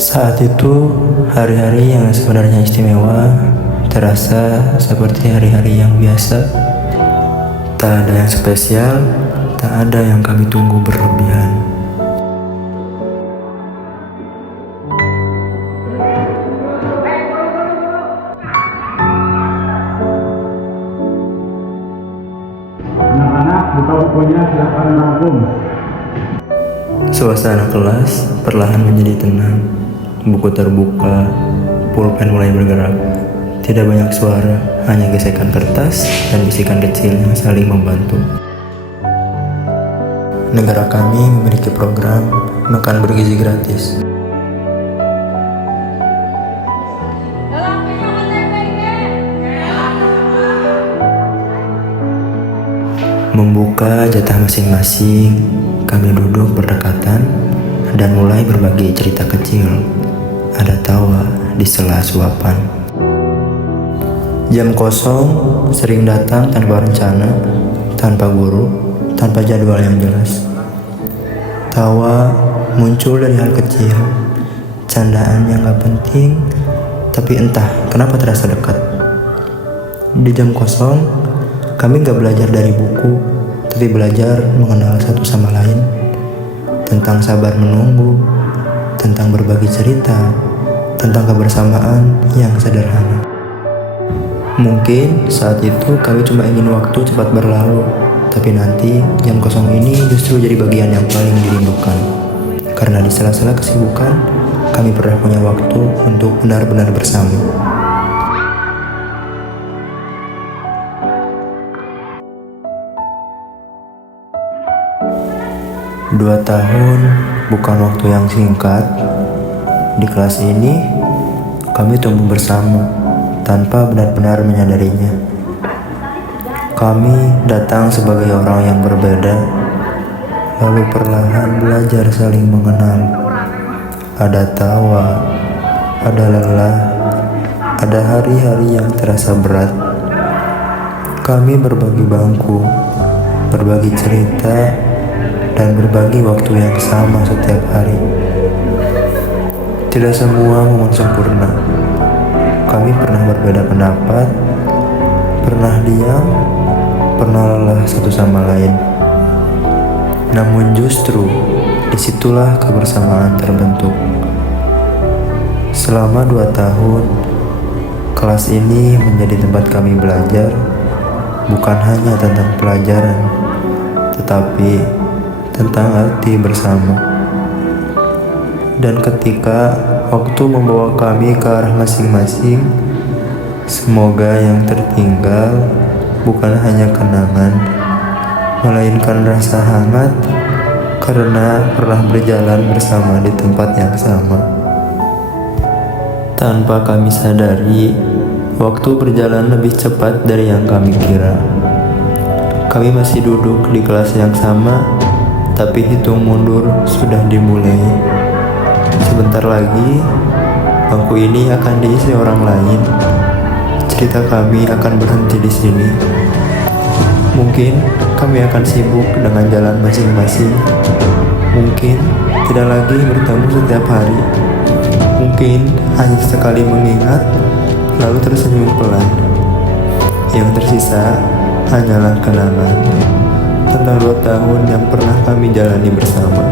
Saat itu, hari-hari yang sebenarnya istimewa terasa seperti hari-hari yang biasa. Tak ada yang spesial, tak ada yang kami tunggu berlebihan. Anak-anak, buka bukunya, silakan rangkum. Suasana kelas perlahan menjadi tenang. Buku terbuka, pulpen mulai bergerak. Tidak banyak suara, hanya gesekan kertas dan bisikan kecil yang saling membantu. Negara kami memiliki program makan bergizi gratis. Membuka jatah masing-masing, kami duduk berdekatan dan mulai berbagi cerita kecil. Ada tawa di sela suapan. Jam kosong sering datang tanpa rencana, tanpa guru, tanpa jadwal yang jelas. Tawa muncul dari hal kecil, candaan yang gak penting, tapi entah kenapa terasa dekat. Di jam kosong, kami gak belajar dari buku, tapi belajar mengenal satu sama lain, tentang sabar menunggu, tentang berbagi cerita, tentang kebersamaan yang sederhana. Mungkin saat itu kami cuma ingin waktu cepat berlalu, tapi nanti jam kosong ini justru jadi bagian yang paling dirindukan. Karena di sela-sela kesibukan, kami pernah punya waktu untuk benar-benar bersama. Dua tahun bukan waktu yang singkat. Di kelas ini, kami tumbuh bersama tanpa benar-benar menyadarinya. Kami datang sebagai orang yang berbeda, lalu perlahan belajar saling mengenal. Ada tawa, ada lelah, ada hari-hari yang terasa berat. Kami berbagi bangku, berbagi cerita, dan berbagi waktu yang sama setiap hari. Tidak semua momen sempurna. Kami pernah berbeda pendapat, pernah diam, pernah lelah satu sama lain. Namun justru disitulah kebersamaan terbentuk. Selama 2 tahun, kelas ini menjadi tempat kami belajar, bukan hanya tentang pelajaran, tetapi tentang arti bersama. Dan ketika waktu membawa kami ke arah masing-masing, semoga yang tertinggal bukan hanya kenangan, melainkan rasa hangat karena pernah berjalan bersama di tempat yang sama. Tanpa kami sadari, waktu berjalan lebih cepat dari yang kami kira. Kami masih duduk di kelas yang sama, tapi hitung mundur sudah dimulai. Sebentar lagi, bangku ini akan diisi orang lain. Cerita kami akan berhenti di sini. Mungkin kami akan sibuk dengan jalan masing-masing. Mungkin tidak lagi bertemu setiap hari. Mungkin hanya sekali mengingat, lalu tersenyum pelan. Yang tersisa hanyalah kenangan tentang 2 tahun yang pernah kami jalani bersama.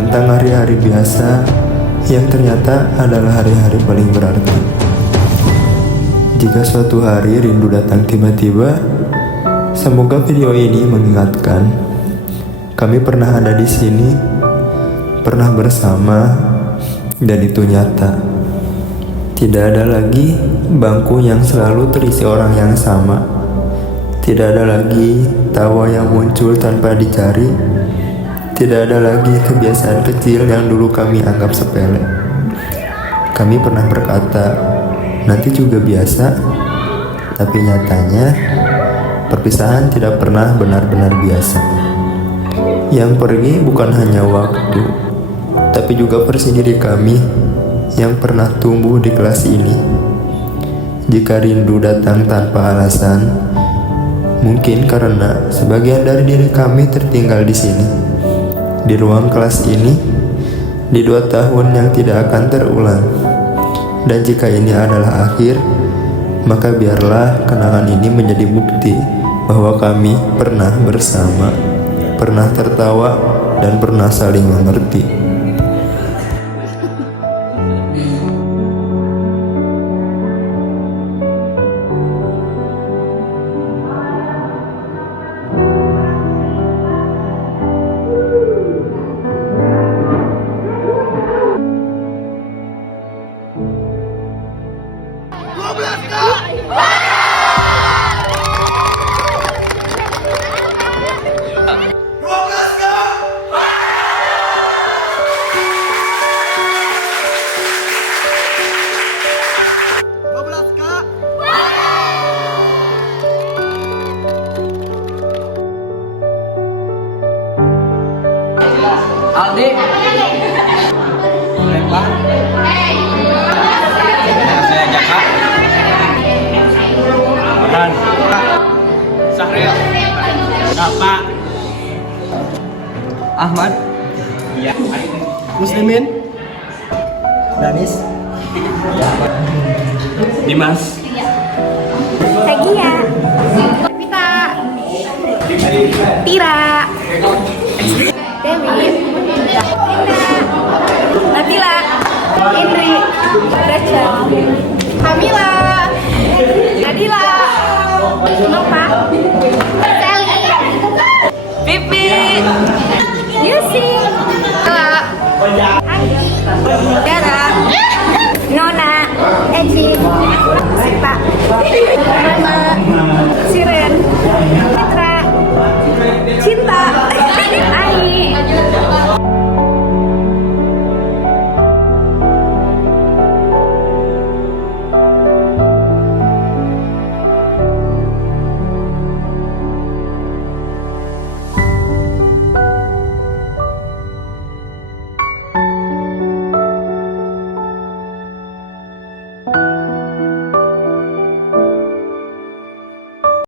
Tentang hari-hari biasa yang ternyata adalah hari-hari paling berarti. Jika suatu hari rindu datang tiba-tiba, semoga video ini mengingatkan kami pernah ada di sini, pernah bersama, dan itu nyata. Tidak ada lagi bangku yang selalu terisi orang yang sama. Tidak ada lagi tawa yang muncul tanpa dicari. Tidak ada lagi kebiasaan kecil yang dulu kami anggap sepele. Kami pernah berkata, nanti juga biasa, tapi nyatanya perpisahan tidak pernah benar-benar biasa. Yang pergi bukan hanya waktu, tapi juga versi diri kami yang pernah tumbuh di kelas ini. Jika rindu datang tanpa alasan, mungkin karena sebagian dari diri kami tertinggal di sini. di ruang kelas ini di 2 tahun yang tidak akan terulang. Dan jika ini adalah akhir, maka biarlah kenangan ini menjadi bukti bahwa kami pernah bersama, pernah tertawa, dan pernah saling mengerti. Aldi Lempar saya Jaka Orhan Sahril Bapak Ahmad iya Muslimin Danis Dimas Tagia, Pita, Tira, Dewi, Nabila, Indri, Rachel, Kamila, Nadila, Nova, Sally, Pipi, Yusi, Ella, Anggi, Dara, Nona, Eji, Sita, Mama, Siren, Citra, Cinta,